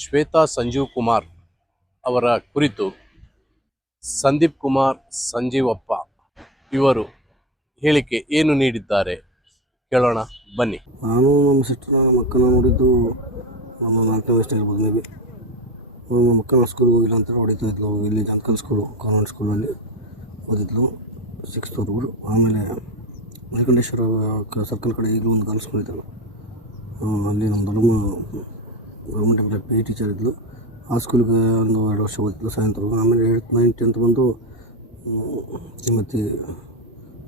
ಶ್ವೇತಾ ಸಂಜೀವ್ ಕುಮಾರ್ ಅವರ ಕುರಿತು ಸಂದೀಪ್ ಕುಮಾರ್ ಸಂಜೀವಪ್ಪ ಇವರು ಹೇಳಿಕೆ ಏನು ನೀಡಿದ್ದಾರೆ ಕೇಳೋಣ ಬನ್ನಿ. ನಾನು ನಮ್ಮ ಸಿಸ್ಟರ್ ಮಕ್ಕಳನ್ನ ನೋಡಿದ್ದು ನಮ್ಮ 4ನೇ ವಯಸ್ಸಿನ ಇರ್ಬೋದು. ಮೇ ಬಿ ನಮ್ಮ ಮಕ್ಕಳನ್ನ ಸ್ಕೂಲ್ಗೆ ಹೋಗಿಲ್ಲ ಅಂತೇಳಿ ಹೊಡಿತಾ ಇದ್ಲು. ಇಲ್ಲಿ ಜಂಕಲ್ ಸ್ಕೂಲು, ಕಾನ್ವೆಂಟ್ ಸ್ಕೂಲಲ್ಲಿ ಓದಿದ್ಲು 6th. ಆಮೇಲೆ ಮಣಿಕಂಠೇಶ್ವರ ಸರ್ಕಲ್ ಕಡೆ ಈಗಲೂ ಒಂದು ಗರ್ಲ್ಸ್ ಸ್ಕೂಲ್ ಇದ್ದಳು. ಅಲ್ಲಿ ನಮ್ಮ ದೊಡ್ಡಮ್ಮ ಗೌರ್ಮೆಂಟ್ PE ಟೀಚರ್ ಇದ್ಲು. ಆ ಸ್ಕೂಲ್ಗೆ ಒಂದು 2 ವರ್ಷ ಓದಿದ್ಲು ಸಾಯಂಕಾಲ. ಆಮೇಲೆ 8th, 9th, 10th ಬಂದು ಶ್ರೀಮತಿ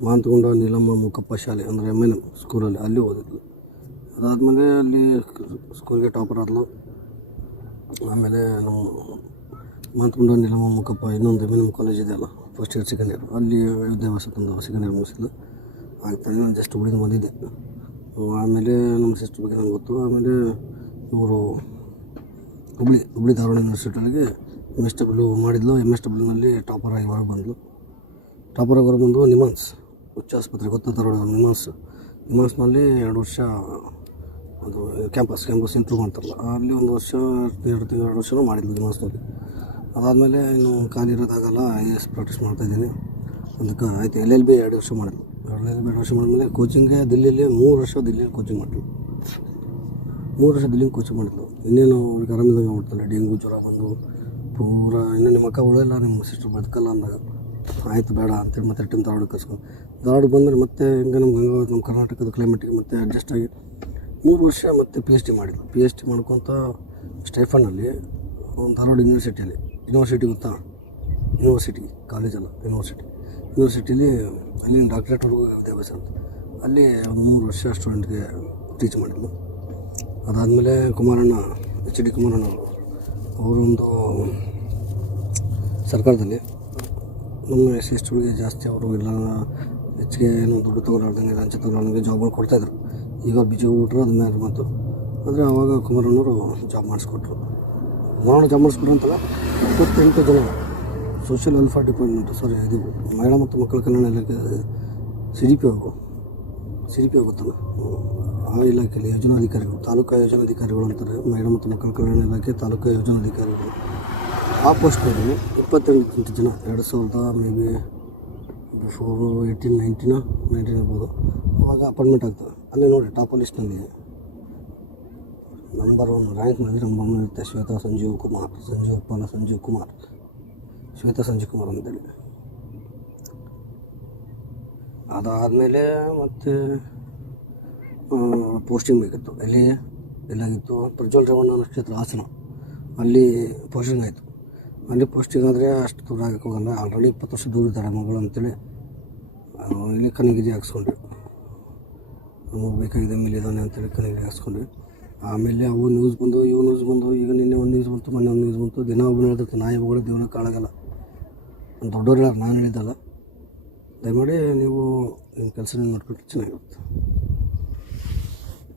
ಮಾಂತಗೊಂಡ ನೀಲಮ್ಮ ಮೂಕಪ್ಪ ಶಾಲೆ ಅಂದರೆ MNM ಸ್ಕೂಲಲ್ಲಿ ಅಲ್ಲಿ ಓದಿದ್ಲು. ಅದಾದಮೇಲೆ ಅಲ್ಲಿ ಸ್ಕೂಲ್ಗೆ ಟಾಪರ್ ಆದಳು. ಆಮೇಲೆ ನಮ್ಮ ಮಾಂತಗೊಂಡ ನೀಲಮ್ಮ ಮೂಕಪ್ಪ ಇನ್ನೊಂದು MNM ಕಾಲೇಜ್ ಇದೆಯಲ್ಲ, ಫಸ್ಟ್ ಇಯರ್ ಸೆಕೆಂಡ್ ಇಯರ್, ಅಲ್ಲಿ ವಿದ್ಯಾಭ್ಯಾಸ ತಂದು ಸೆಕೆಂಡ್ ಇಯರ್ ಮುಗಿಸಿದ್ಲು. ಆಗ್ತಾನೆ ನಾನು ಜಸ್ಟ್ ಹುಡುಗಿ ಬಂದಿದ್ದೆ. ಆಮೇಲೆ ನಮ್ಮ ಸಿಸ್ಟರ್ ಬಗ್ಗೆ ನನಗೆ ಗೊತ್ತು. ಆಮೇಲೆ ಇವರು ಹುಬ್ಳಿ ಧಾರವಾಡ ಯೂನಿವರ್ಸಿಟಿಯಲ್ಲಿ MSW ಮಾಡಿದ್ಲು. MSWನಲ್ಲಿ ಟಾಪರ್ ಆಗಿ ಹೊರಗೆ ಬಂದಳು. ಟಾಪರ್ ಆಗಿ ಹೊರಗೆ ಬಂದು ನಿಮಾನ್ಸ್ ಉಚ್ಚ ಆಸ್ಪತ್ರೆ ಗೊತ್ತಾ, ಧಾರವಾಡ ನಿಮಾನ್ಸ್ನಲ್ಲಿ 2 ವರ್ಷ ಅದು ಕ್ಯಾಂಪಸ್ ಇಂಪ್ರೂವ್ ಮಾಡ್ತಾರಲ್ಲ, ಅಲ್ಲಿ 1 ವರ್ಷ 2 ವರ್ಷನೂ ಮಾಡಿದ್ಲು ನಿಮಾನ್ಸ್ನಲ್ಲಿ. ಅದಾದಮೇಲೆ ಇನ್ನು ಖಾಲಿ ಇರೋದಾಗಲ್ಲ, IAS ಪ್ರಾಕ್ಟೀಸ್ ಮಾಡ್ತಾಯಿದ್ದೀನಿ. ಅದಕ್ಕೆ ಆಯಿತು LLB 2 ವರ್ಷ ಮಾಡಿದ್ಲು. LLB 2 ವರ್ಷ ಮಾಡಿದ್ಮೇಲೆ ಕೋಚಿಂಗ್ಗೆ ದಿಲ್ಲಿಯಲ್ಲಿ 3 ವರ್ಷ ದಿಲ್ಲಿಯಲ್ಲಿ ಕೋಚಿಂಗ್ ಮಾಡಿದ್ಲು. 3 ವರ್ಷ ದಿಲ್ಲಿಂಗ್ ಕೋಚಿಂಗ್ ಮಾಡಿದ್ಲು. ಇನ್ನೇನು ಅವ್ರಿಗೆ ಆರಾಮಿದ್ದಂಗೆ ಮಾಡ್ತಾಳೆ. ಡೆಂಗು ಜ್ವರ ಬಂದು ಪೂರಾ ಇನ್ನೂ ನಿಮ್ಮ ಅಕ್ಕ ಉಳಿಯಲ್ಲ, ನಿಮ್ಮ ಸಿಸ್ಟರ್ ಬದುಕಲ್ಲ ಅಂದಾಗ ಆಯಿತು ಬೇಡ ಅಂತೇಳಿ ಮತ್ತೆ ರಿಟರ್ನ್ ಧಾರವಾಡಕ್ಕೆ ಕರ್ಸ್ಕೊಂಡು ಧಾರವಾಡಕ್ಕೆ ಬಂದರೆ ಮತ್ತೆ ಹಿಂಗೆ ನಮ್ಮ ಕರ್ನಾಟಕದ ಕ್ಲೈಮೇಟಿಗೆ ಮತ್ತೆ ಅಡ್ಜಸ್ಟ್ ಆಗಿ 3 ವರ್ಷ ಮತ್ತೆ PhD ಮಾಡಿದ್ಲು. PhD ಮಾಡ್ಕೊತ ಸ್ಟೈಫಂಡಲ್ಲಿ ಧಾರವಾಡ ಯೂನಿವರ್ಸಿಟಿ ಗೊತ್ತಾ, ಯೂನಿವರ್ಸಿಟಿ ಕಾಲೇಜಲ್ಲ, ಯೂನಿವರ್ಸಿಟಿಲಿ ಅಲ್ಲಿ ಡಾಕ್ಟ್ರೇಟ್ವರೆಗೂ ವಿದ್ಯಾಭ್ಯಾಸ ಅಂತ ಅಲ್ಲಿ ಒಂದು 3 ವರ್ಷ ಸ್ಟೂಡೆಂಟ್ಗೆ ಟೀಚ್ ಮಾಡಿದ್ಲು. ಅದಾದಮೇಲೆ ಕುಮಾರಣ್ಣ HD ಕುಮಾರಣ್ಣ ಅವರೊಂದು ಸರ್ಕಾರದಲ್ಲಿ ನಮ್ಮ SC/STಗಳಿಗೆ ಜಾಸ್ತಿ ಅವರು ಇಲ್ಲ ಹೆಚ್ಚಿಗೆ ಏನು ದುಡ್ಡು ತೊಗೊಲಾರ್ದಂಗೆ ಲಂಚ ತೊಗೊಲಾರ್ದಂಗೆ ಜಾಬ್ಗಳು ಕೊಡ್ತಾಯಿದ್ರು. ಈಗ ಬಿಜೆಪಿ ಬಿಟ್ಟರು ಅದು ಮೇಲೆ ಬಂತು. ಆದರೆ ಆವಾಗ ಕುಮಾರಣ್ಣವರು ಜಾಬ್ ಮಾಡಿಸ್ಕೊಟ್ರು. ಜಾಬ್ ಮಾಡಿಸ್ಕೊಟ್ರು ಅಂತಲ್ಲ, 28 ಜನ ಸೋಷಿಯಲ್ ವೆಲ್ಫೇರ್ ಡಿಪಾರ್ಟ್ಮೆಂಟ್, ಇದು ಮಹಿಳಾ ಮತ್ತು ಮಕ್ಕಳ ಕಲ್ಯಾಣ ಇಲಾಖೆ CDP ಗೊತ್ತಲ್ಲ, ಆ ಇಲಾಖೆಯಲ್ಲಿ ಯೋಜನಾಧಿಕಾರಿಗಳು, ತಾಲೂಕಾ ಯೋಜನಾಧಿಕಾರಿಗಳು ಅಂತಾರೆ. ಮಹಿಳಾ ಮತ್ತು ಮಕ್ಕಳ ಕಲ್ಯಾಣ ಇಲಾಖೆ ತಾಲೂಕಾ ಯೋಜನಾಧಿಕಾರಿಗಳು ಆ ಪೋಸ್ಟ್ನಲ್ಲಿ 28 ಜನ 2000 ಮೇ ಬಿ 19 ಇರ್ಬೋದು, ಅವಾಗ ಅಪಾಯಿಂಟ್ಮೆಂಟ್ ಆಗ್ತದೆ. ಅಲ್ಲಿ ನೋಡಿ ಟಾಪ್ ಲಿಸ್ಟ್ನಲ್ಲಿ ನಂಬರ್ 1 ರ್ಯಾಂಕ್ನಲ್ಲಿ ನಂಬರ್ 1 ಇರುತ್ತೆ ಶ್ವೇತಾ ಸಂಜೀವ್ ಕುಮಾರ್ ಅಂತೇಳಿ. ಅದಾದಮೇಲೆ ಮತ್ತೆ ಪೋಸ್ಟಿಂಗ್ ಬೇಕಿತ್ತು. ಎಲ್ಲಾಗಿತ್ತು ಪ್ರಜ್ವಲ್ ರೇವಣ್ಣ ನಕ್ಷತ್ರ ಹಾಸನ, ಅಲ್ಲಿ ಪೋಸ್ಟಿಂಗ್ ಆಯಿತು. ಅಲ್ಲಿ ಪೋಸ್ಟಿಂಗ್ ಆದರೆ ಅಷ್ಟು ದೂರ ಆಗಕ್ಕೆ ಹೋಗಲ್ಲ, ಆಲ್ರೆಡಿ 20 ವರ್ಷ ದೂರ ಇದ್ದಾರೆ ಮಗಳು ಅಂತೇಳಿ ಇಲ್ಲಿ ಕನಿಗಿರಿ ಹಾಕ್ಸ್ಕೊಂಡ್ವಿ. ನಮಗೆ ಬೇಕಾಗಿದೆ ಮೇಲಿದ್ದಾನೆ ಅಂತೇಳಿ ಕನಿಗಿರಿ ಹಾಕ್ಸ್ಕೊಂಡ್ವಿ. ಆಮೇಲೆ ಅವು ನ್ಯೂಸ್ ಬಂದು ಈಗ ನಿನ್ನೆ ಒಂದು ನ್ಯೂಸ್ ಬಂತು, ಮೊನ್ನೆ ಒಂದು ನ್ಯೂಸ್ ಬಂತು. ದಿನ ಒಬ್ಬನು ಹೇಳ್ತಿರ್ತು ನಾಯಿ ಮಗಳು ದೇವ್ರ ಕಾಳಗಲ್ಲ. ದೊಡ್ಡವ್ರು ಹೇಳೋರು, ನಾನು ಹೇಳಿದ್ದಲ್ಲ. ದಯಮಾಡಿ ನೀವು ನಿಮ್ಮ ಕೆಲಸ ಮಾಡ್ಕೊಟ್ಟು ಚೆನ್ನಾಗಿರುತ್ತೆ.